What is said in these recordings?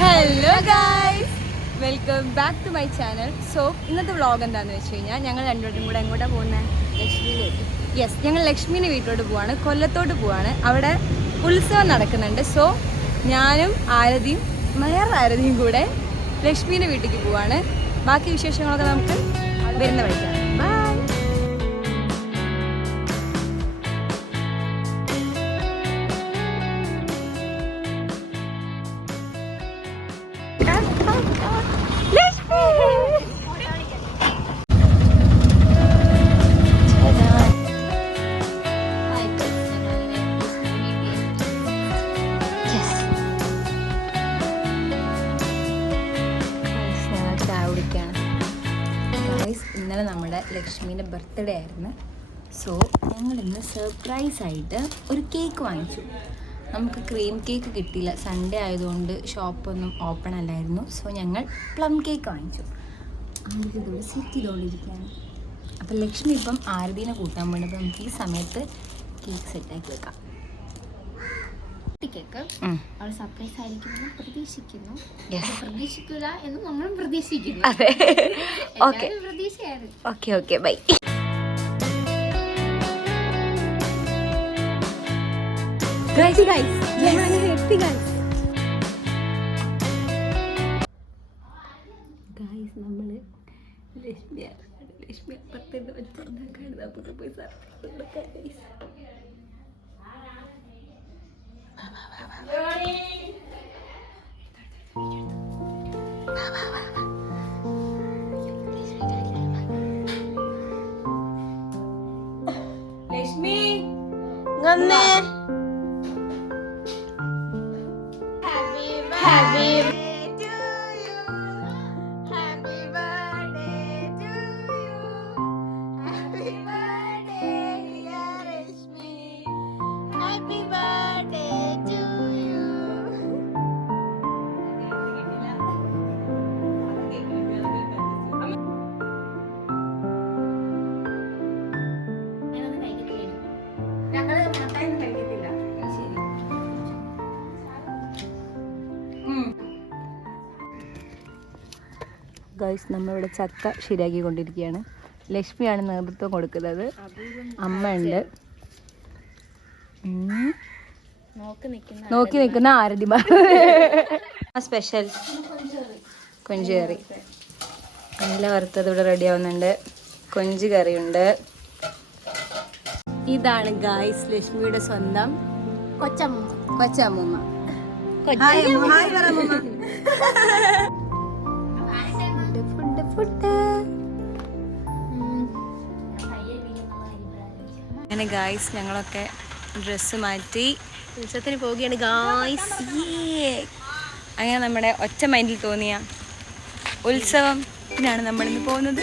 Hello guys welcome back to my channel so ഇന്നത്തെ vlog എന്താണെന്ന് വെച്ച് കഴിഞ്ഞാൽ ഞങ്ങൾ രണ്ടുപേരും കൂടെ എങ്ങോട്ടാണ് പോകുന്നത് ലക്ഷ്മിയിലേക്ക്. യെസ് ഞങ്ങൾ ലക്ഷ്മിന്റെ വീട്ടിലോട്ട് പോവാണ്. കൊല്ലത്തോട്ട് പോവാണ്. അവിടെ ഉത്സവം നടക്കുന്നുണ്ട്. സോ ഞാനും ആരതിയും വേറെ ആരതിയും കൂടെ ലക്ഷ്മിന്റെ വീട്ടിലേക്ക് പോവാണ്. ബാക്കി വിശേഷങ്ങളൊക്കെ നമുക്ക് വരുന്ന വഴിക്കാണ്. ഇന്നലെ നമ്മുടെ ലക്ഷ്മീന്റെ ബർത്ത്ഡേ ആയിരുന്നു. സോ ഞങ്ങൾ ഇന്ന് സർപ്രൈസ് ആയിട്ട് ഒരു കേക്ക് വാങ്ങിച്ചു. നമുക്ക് ക്രീം കേക്ക് കിട്ടിയില്ല. സൺഡേ ആയതുകൊണ്ട് ഷോപ്പൊന്നും ഓപ്പൺ അല്ലായിരുന്നു. സോ ഞങ്ങൾ പ്ലം കേക്ക് വാങ്ങിച്ചു. ആരതി ഇതോടെ സെറ്റ് ചെയ്തുകൊണ്ടിരിക്കുകയാണ്. അപ്പം ലക്ഷ്മി ഇപ്പം ആരതീനെ കൂട്ടാൻ വേണ്ടി നമുക്ക് ഈ സമയത്ത് കേക്ക് സെറ്റാക്കി വെക്കാം. കേക്ക്. അവൾ സർപ്രൈസ് ആയിരിക്കുമെന്ന് പ്രതീക്ഷിക്കുന്നു. പ്രതീക്ഷിക്കില്ല എന്ന് നമ്മളും പ്രതീക്ഷിക്കുന്നു. അതെ. Okay പ്രതീക്ഷയായിരുന്നു. Okay okay bye guys guys എത്തി ഗൈസ് ഗൈസ് നമ്മൾ ലക്ഷ്മി ലക്ഷ്മി അപ്പുറത്തേക്ക് വെച്ചിട്ടുണ്ടാക്കാണ് നമുക്ക് പോയി സർപ്രൈസ് ലക്ഷ്മി വന്നേ ഞങ്ങൾ ഗൈസ് നമ്മളിവിടെ ചക്ക ശരിയാക്കി കൊണ്ടിരിക്കുകയാണ് ലക്ഷ്മിയാണ് നേതൃത്വം കൊടുക്കുന്നത്. അമ്മ ഉണ്ട് നോക്ക് നിൽക്കുന്ന നോക്കി നിൽക്കുന്ന ആരതിമ സ്പെഷ്യൽ കൊഞ്ച് കറി നല്ല വറുത്തത് ഇവിടെ റെഡി ആവുന്നുണ്ട്. കൊഞ്ച് കറിയുണ്ട്. ഇതാണ് ഗായ്സ് ലക്ഷ്മിയുടെ സ്വന്തം കൊച്ചമ്മ കൊച്ചമ്മൂമ്മ. Food food. അങ്ങനെ ഗായ്സ് ഞങ്ങളൊക്കെ ഡ്രസ്സ് മാറ്റി. ഉത്സവത്തിന് പോവുകയാണ് ഗായ്സ്. അങ്ങനെ നമ്മുടെ ഒറ്റ മൈൻഡിൽ തോന്നിയ ഉത്സവത്തിനാണ് നമ്മളിന്ന് പോകുന്നത്.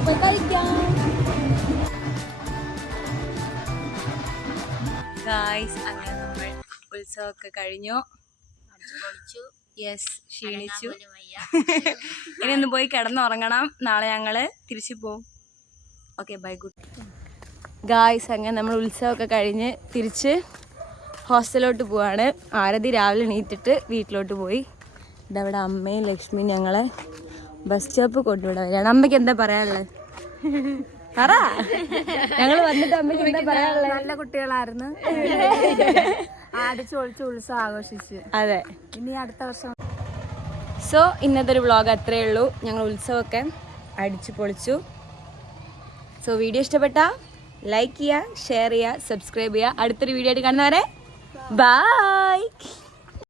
നമുക്ക് കഴിക്കാം ഗായ്സ് അങ്ങനെ നമ്മൾ ഉത്സവമൊക്കെ കഴിഞ്ഞു. യെസ് ക്ഷീണിച്ചു. ഇനി ഒന്ന് പോയി കിടന്നുറങ്ങണം. നാളെ ഞങ്ങൾ തിരിച്ചു പോവും. ഓക്കെ ബൈ ഗുഡ് ഗായ്സ് അങ്ങനെ നമ്മൾ ഉത്സവമൊക്കെ കഴിഞ്ഞ് തിരിച്ച് ഹോസ്റ്റലിലോട്ട് പോവാണ്. ആരതി രാവിലെ എണീറ്റിട്ട് വീട്ടിലോട്ട് പോയി. ഇതവിടെ അമ്മയും ലക്ഷ്മിയും ഞങ്ങളെ ബസ് സ്റ്റോപ്പ് കൊണ്ടുവിടാൻ വരികയാണ്. അമ്മയ്ക്ക് എന്താ പറയാനുള്ളത്? പറ. ഞങ്ങൾ വന്നിട്ട് അമ്മയ്ക്ക് എന്താ പറയാനുള്ളത്? നല്ല കുട്ടികളായിരുന്നു. ഒളിച്ച് ഉത്സവം ആഘോഷിച്ച്. അതെ. ഇനി അടുത്ത വർഷം. സോ ഇന്നത്തെ ഒരു വ്ളോഗ് അത്രയേ ഉള്ളൂ. ഞങ്ങൾ ഉത്സവമൊക്കെ അടിച്ചു പൊളിച്ചു. സോ വീഡിയോ ഇഷ്ടപ്പെട്ട ലൈക്ക് ചെയ്യുക ഷെയർ ചെയ്യുക സബ്സ്ക്രൈബ് ചെയ്യുക. അടുത്തൊരു വീഡിയോ ആയിട്ട് കാണുന്നവരെ ബൈ